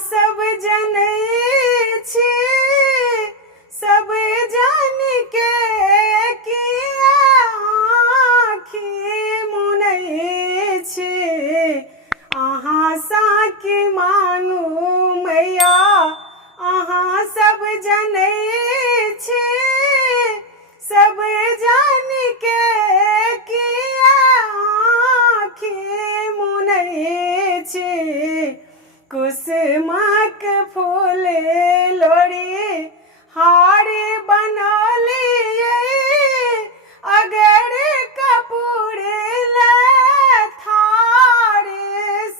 सब जनै छी सब जन के किया आँखि मुनै छी अहाँ साकी मांगू मैया अहाँ सब जनै छी सब जन के किया आँखि मुनै छी कुसुमक फूल लोड़ी हार बनौलिए अगर कपूर थार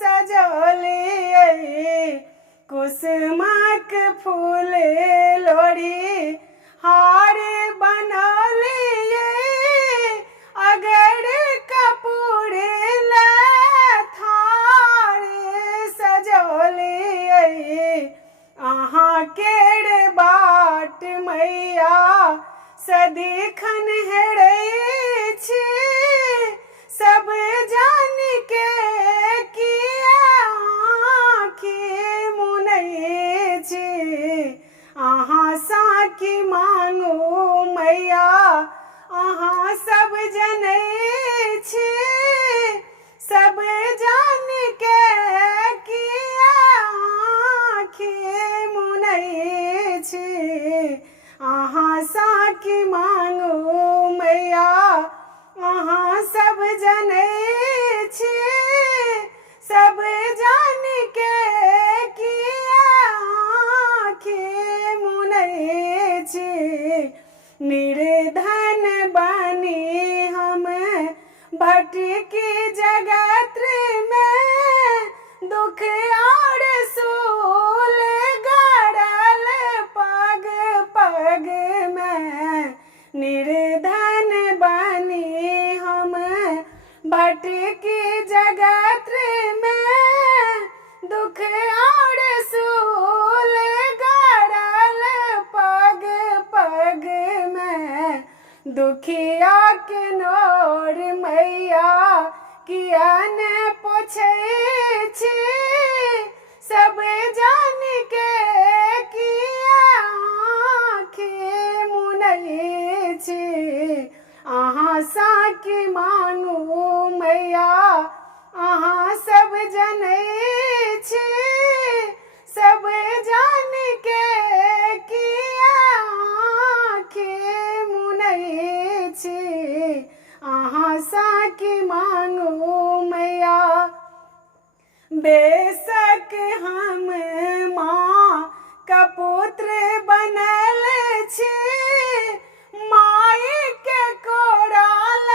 सजौलिए कुसुमक फूल लोड़ी हार बनौलिए अगर कपूर थार सजौलिए अहाँ केर बाट मैया सदिखन हेरै छी सब जान के किया आँखि मुनै छी अहाँ साकी मांगू मैया अहाँ सब जनै छी सब जान के किया आँखि मुनै छी अहाँ साकी मांगू मैया अहाँ सब जनै छी सब जान के किया आँखि मुनै छी निर्धन बनी हम भटकी जगत में दुख और सूल गड़ल पग पग में निर्धन बनी हम भटकी जगत में दुख और सूल गड़ल पग पग में दुखिया के नोर मैया किया ने पोछै छी सब जान के किया आँखि मुनै छी अहाँ साकी मांगू मैया अहाँ सब जनै छी सब जान के किया आँखि मुनै छी अहाँ साकी मांगू मैया बेशक हम माँ का पुत्र बनल छी माई के कोड़ाल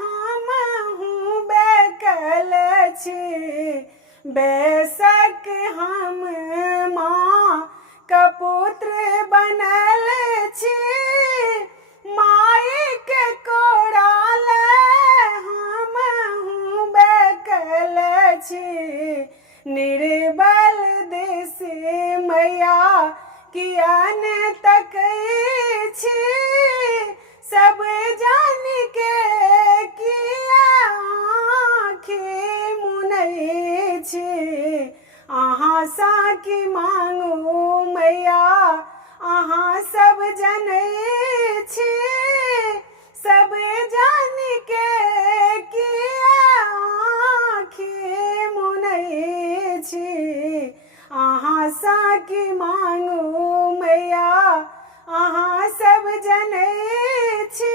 हम हूँ बेकल छी बेशक हम माँ का पुत्र बनल छी माई के कोड़ाल हम हूँ बेकल छी निर्बल देश मैया किया ने तकै छी सब जान के किया आँखि मुनै छी अहाँ साकी मांगू मैया अहाँ सब जनै छी सब जान के किया आँखि मुनै छी अहाँ साकी मांगू मैया अहाँ सब जनै छी